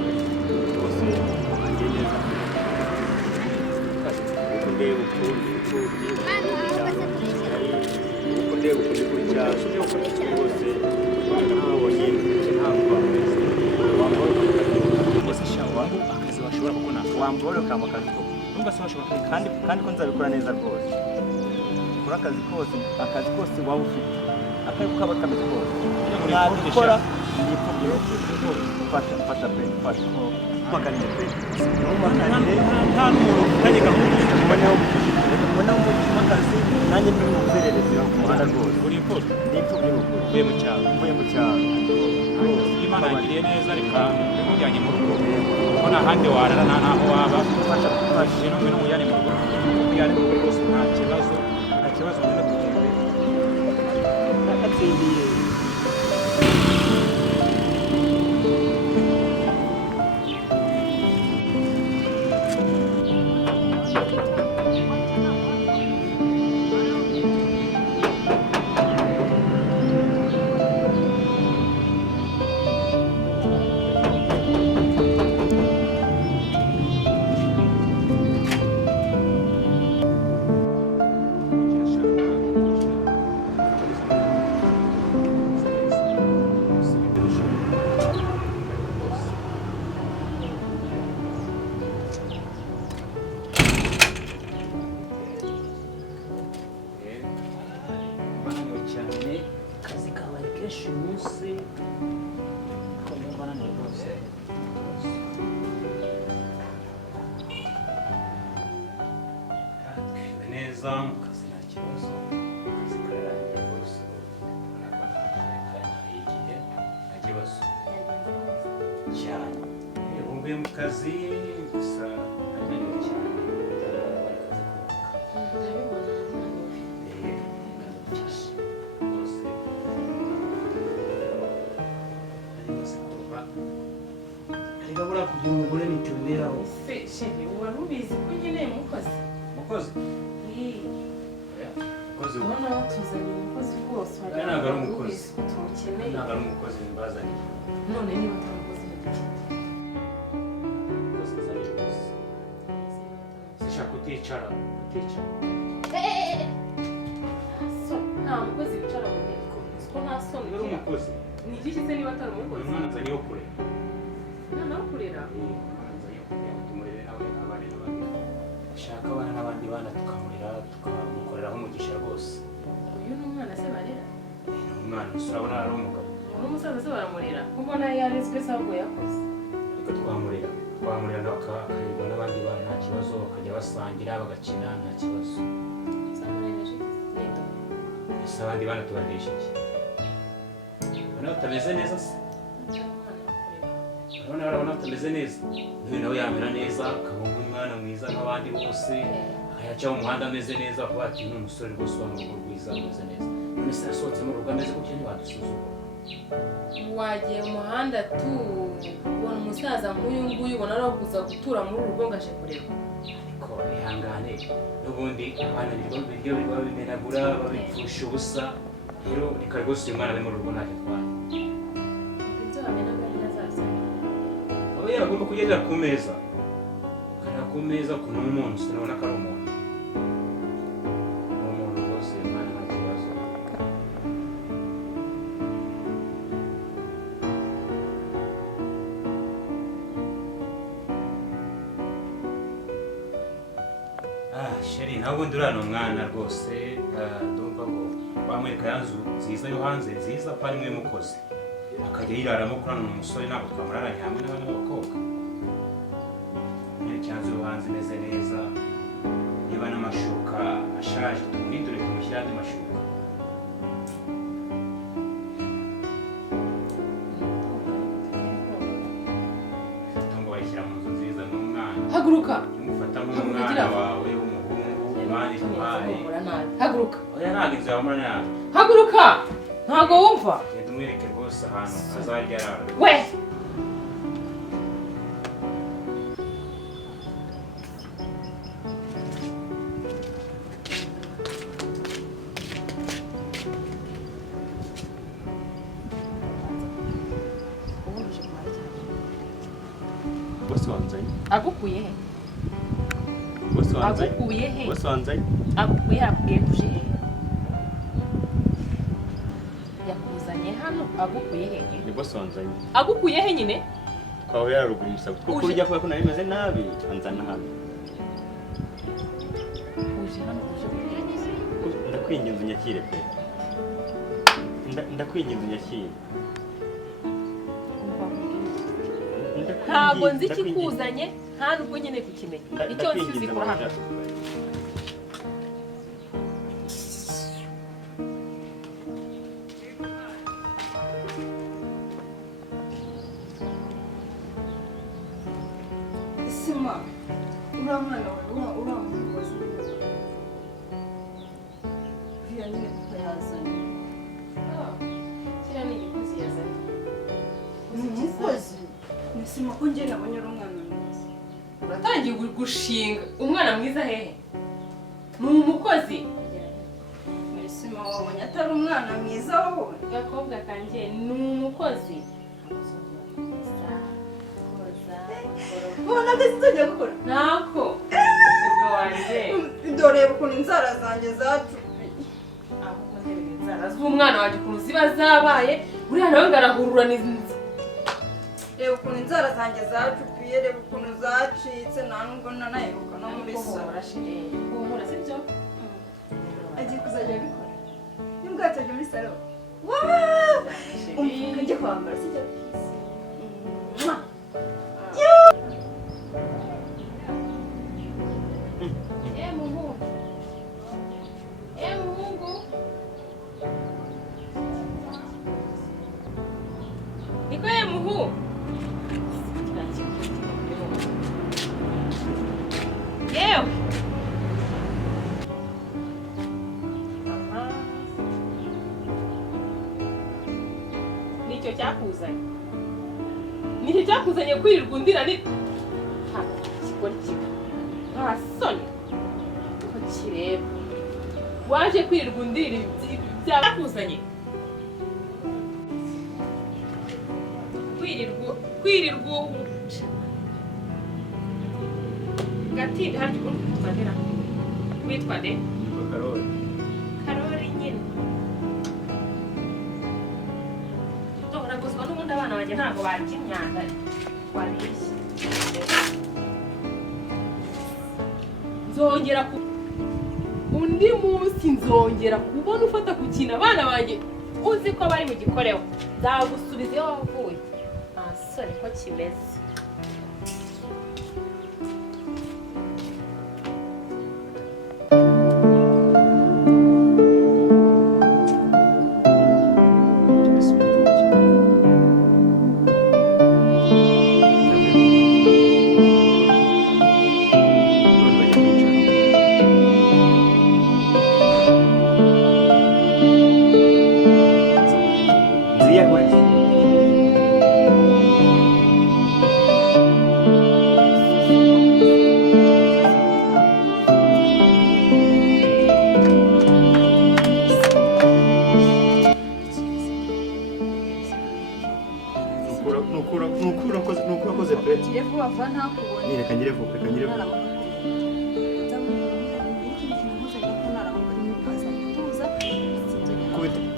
nawe rwose wagiye neza uko ndeba ukuntu uko ndeba ukuntu kurya rwose ndamubonye ntabwo wambora rwose shawa akazi bashobora kubona wambora ukamukazi ko numva se bashobora kandi ko nzabikora neza rwose kuri akazi kose waba ufite akazi kaba kameze kose nabikora ndipfubye fasha pe fasha makanije pe nta n'umuntu ufitanye gahunda ubona umutima akazi nanjye ndi muzererezi ku muhanda rwose ndipfubye uvuye mu cyaro Imana yagiriye neza reka bimujyanye mu rugo kuko nta handi warara nta naho waba fasha ibintu mujyane mu rugo kuko yari mu rugo rwose nta kibazo ubona kugenda nakatsindiye kazi nta kibazo kazi kararangiye rwose urabona ko igihe nta kibazo cyane uvuye mu kazi gusa ananiwe cyane reka buriya kugira umugore nituberaho sheri wari ubizi ko nkeneye umukozi ubona batuzaniye umukozi rwose ntabwo ari umukozi tumukeneye ntabwo ari umukozi mbazaniye none niba atari umukozi umukozi azaniye rwose zishaka uticara nta mukozi wicara mu nteko ko nta soni uri umukozi ni iki se niba atari umukozi umwana azaniye wo kurera umwana wo kurera azaniye kurera tumurere nawe abana n'abandi ashaka abana n'abandi bana tukamurera tukamukoreraho umugisha rwose uyu ni umwana se barera ni umwana gusa urabona ari umugabo n'umusaza se baramurera kuko mbona yarezwe se ahubwo yakoze ariko twamurera nawe akarerwa n'abandi bana nta kibazo bakajya basangira bagakina nta kibazo ese abandi bana tubaresha iki urabona batameze neza se urabona batameze neza n'uyu nawe yamera neza akaba nk'umwana mwiza nk'abandi bose ayaca mu muhanda ameze neza kuba ati ni umusore rwose uba mu rugo rwiza ameze neza none se yasohotse mu rugo ameze gutya ntiwadusuzuma wagiye mu muhanda ubona umusaza nk'uyu nguyu ubona ari kuza gutura muri uru rugo ngo aje kureba ariko ihangane n'ubundi abana biryo babimenagura babipfusha ubusa rero reka rwose uyu mwana ari mu rugo ntacyo atwaye ibyo bamenagura ntazabisanga aba yagomba kugendera ku meza akareba ku meza ukuntu umuntu sinabona ko ari umuntu ni umuntu rwose uyu mwana nta kibazo sheri nawe ubundi uriya ni umwana rwose ndumva ngo bamwereka ya nzu nziza yo hanze nziza ko ari mwe mukozi akajya yiraramo kurana umusore ntabwo twamuraranye hamwe n'abana b'abakobwa mwereka ya nzu yo hanze imeze neza niba n'amashuka ashaje tumuhindure tumushyire andi mashuka ngo bayishyira mu nzu nziza n'umwana haguruka umufata nk'umwana wawe haguruka oya ntabwo inzu yawe umwana yawe haguruka ntabwo wumva genda umwereke rwose ahantu azajya arara we wanzanye agukuye he bose wanzanye agukuye he bose wanzanye agukuye akwiye kuje he yakuzanye hano agukuye he ni bose wanzanye agukuye he nyine twawe yaruguru musaba kuko urya kuba ko nari meze nabi anzana hano uje hano uje ndakwinginze unyakire pe ndakwinginze unyakire ntabwo nzi ikikuzanye nta nubwo nkeneye kukimenya icyo nzi uzikora hano Sima, uriya mwana wawe uriya mukozi uriya nyine kuko yazanye kiriya ni igikozi yazanye ni umukozi ni Sima ko njye nabonye ari umwana mwiza uratangiye gushinga umwana mwiza hehe ni umukozi ni Sima wabonye atari umwana mwiza wowe gakobwa kanjye ni umukozi ubona ko zitajya gukora ntako ubwo wanjye dore ukuntu inzara zanjye zacupiye ahubwo ndebe inzara z'umwana wanjye ukuntu ziba zabaye uriya nawe ngarahurura n'izinzi reba ukuntu inzara zanjye zacupiye reba ukuntu zacitse nta nubwo nanaheruka no muri salo guhumura sibyo agiye kuzajya abikora nibwo yatajya muri salo waaaa umva njye kwambara sijya muhungu niko muhu yewe nicyo cyakuzanye kwirirwa undira ni kigori kiga nta soni ko kireba waje kwirirwa undira byakuzanye kwirirwa gatinde hari ukuntu twitwadera witwa de Karori Karori nyine uraguzwa n'ubundi abana banjye ntabwo barya imyanda wabishye nzongera undi munsi nzongera kubona ufata ku kintu abana banjye uzi ko bari mu gikoreho nzagusubiza iyo wavuye nta soni ko kimeze nukurakoze pe ngire vuba vuba ntakubone reka ngire vuba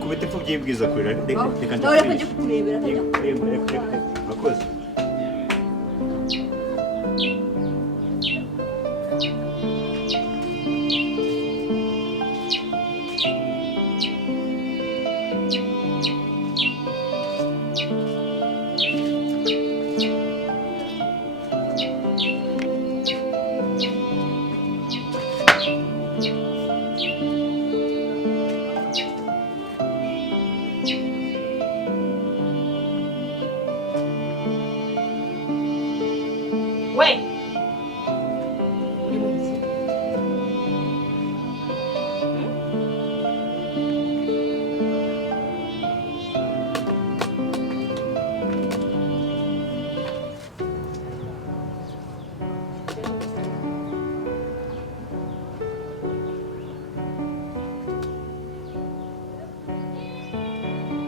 kubita ipfu byibwiza kurira reka njye kukurebera urakoze we uri mu nzu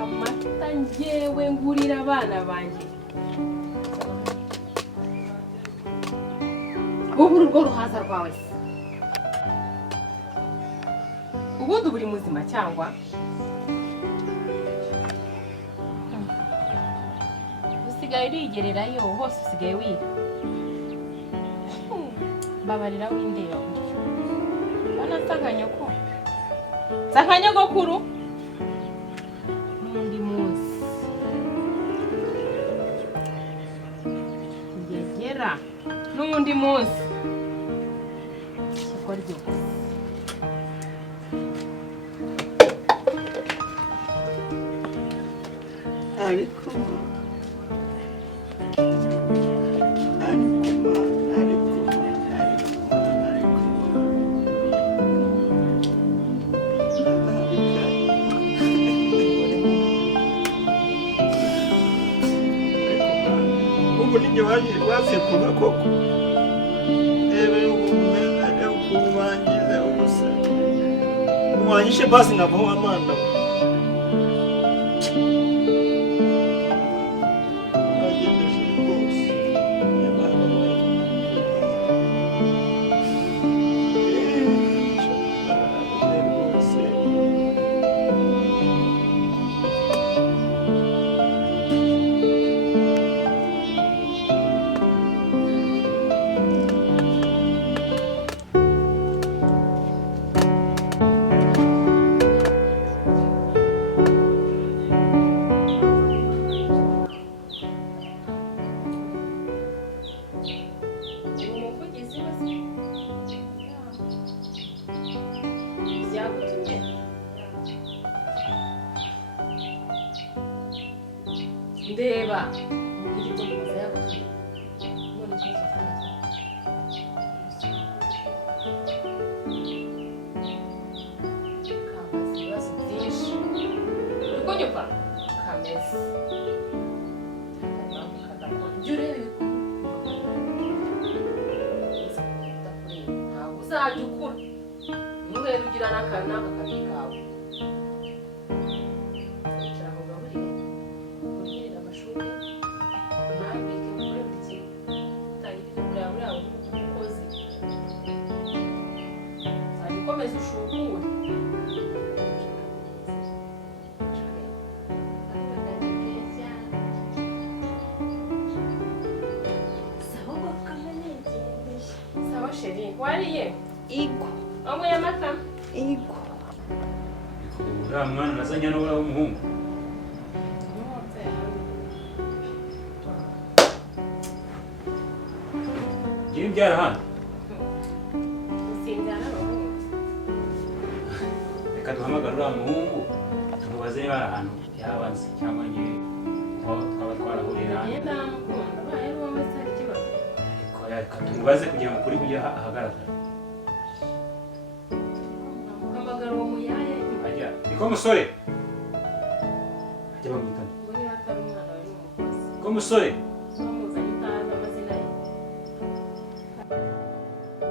amata njyewe ngurira abana banjye ubura urwo ruhaza rwawe se ubundi buri muzima cyangwa usigaye urigererayo hose usigaye wiga mbabarira windeba gutyo bana nsanganyogokuru n'undi munsi ngegera n'undi munsi siko ryose ariko wasekura koko ebe umeze ukubangize ubusa umwanyishe basi nkavaho amanda ndeba mbwira ibyo mumaze yagutumye none ikibazo kambaza ibibazo byinshi uri kunyumva kameze jya ureba ntabwo uzajya ukura ntuhere ugira n'aka kabi kawe wariye Ego. wanyweye amata Ego. uriya mwana nazanye n'uriya w'umuhungu ngiye mbyara hano reka duhamagare uriya muhungu tumubaze niba ari ahantu yaba nzi cyangwa ngewe twaba twarahuriye hano reka tumubaze kugira ngo ukuri kujye ahagaragara hamagara uwo muyaya ajya niko musore ajya bamwitana ko musore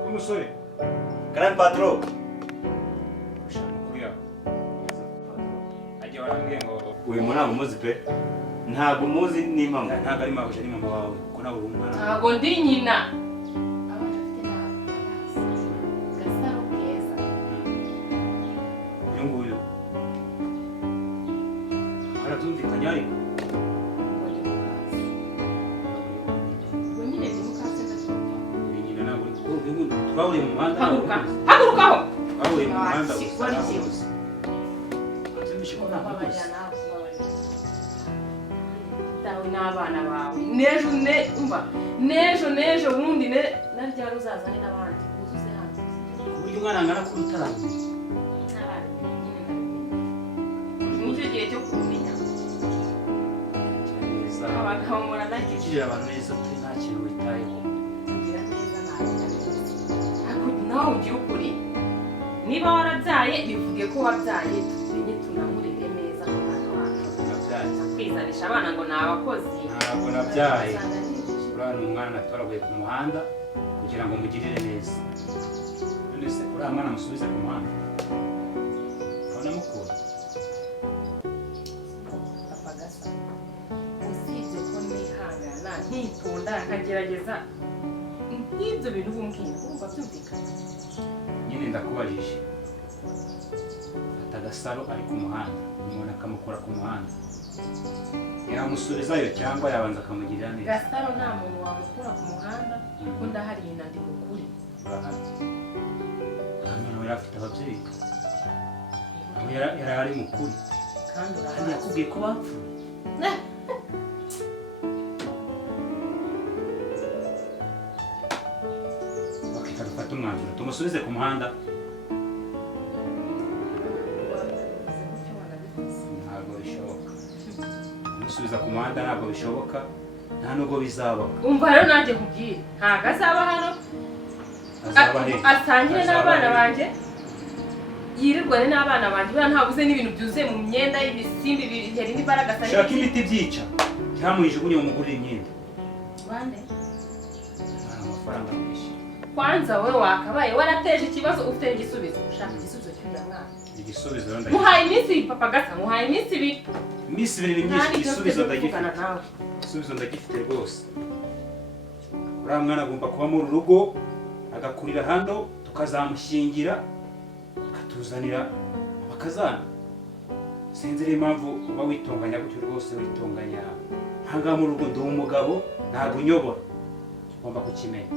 ko musore Grand patron. ushaka ukuri yawe ajya warambwiye ngo Uyu mwana umuzi pe. Ntabwo umuzi n'impamvu. ntabwo ari mabuja ni mama wawe kuko nawe uri umwana ntabwo ndi nyina gasaro keza uyu nguyu haratumvikanye ariko uri nyina ntabwo twahuriye mu muhanda hagurukaho twahuriye mu muhanda dawe n'abana bawe nejo bundi na ryari uzazane n'abandi uzuze hano ku buryo umwana angana kuri utaranze nicyo gihe cyo kumenya abagabo muranagije ukigirira abantu neza pe nta kintu witayeho kugira neza ariko nawe ugira ukuri niba warabyaye bivuge ko wabyaye tumenye tunamurere neza ku mwana wacu kwizanisha abana ngo ni abakozi ntabwo nabyaye uriya ni umwana natoraguye ku muhanda kugira ngo mugirire neza none se uriya mwana musubize ku muhanda urabona mukura papa gasa usibye ko nihangana nkitonda nkagerageza y'ibyo bintu bumbwira urumva byumvikana. nyine ndakubajije ata agasaro ari ku muhanda umuntu akamukora ku muhanda yamusubizayo cyangwa yabanza akamugirira neza? Gasaro nta muntu wamukura ku muhanda kuko ndahari nyina ndi mukuri. urahari hano yari afite ababyeyi aho yari ari mukuri kandi kandi urahazi. yakubwiye ko bapfuye. bakita dufate umwanzuro tumusubize ku muhanda. ntabwo bishoboka kumusubiza ku muhanda, ntabwo bishoboka, nta nubwo bizabaho. Umva rero nanjye nkubwire ntabwo azaba hano azaba he? asangire Azaba n'abana he? banjye yirirwane n'abana banjye buriya ntabuze n'ibintu byuzuye mu myenda y'ibisimbi bitera n'imbaraga atari shaka ibiti byica cyangwa muyijugunye mumugurire imyenda. bande nta amafaranga menshi. kwanza wowe wakabaye warateje ikibazo ufite n'igisubizo ushaka igisubizo cy'uriya mwana. igisubizo rero muhaye iminsi ibiri papa gasa muhaye iminsi ibiri iminsi ibiri ni myinshi. igisubizo ndagifite, nawe igisubizo ndagifite rwose. uriya mwana agomba kuba muri rugo agakurira hano tukazamushyingira akatuzanira abakazana. sinzi rero impamvu uba witunganya gutyo rwose, witunganya ntangaha mu rugo ndi umugabo ntabwo unyobora, ugomba kukimenya.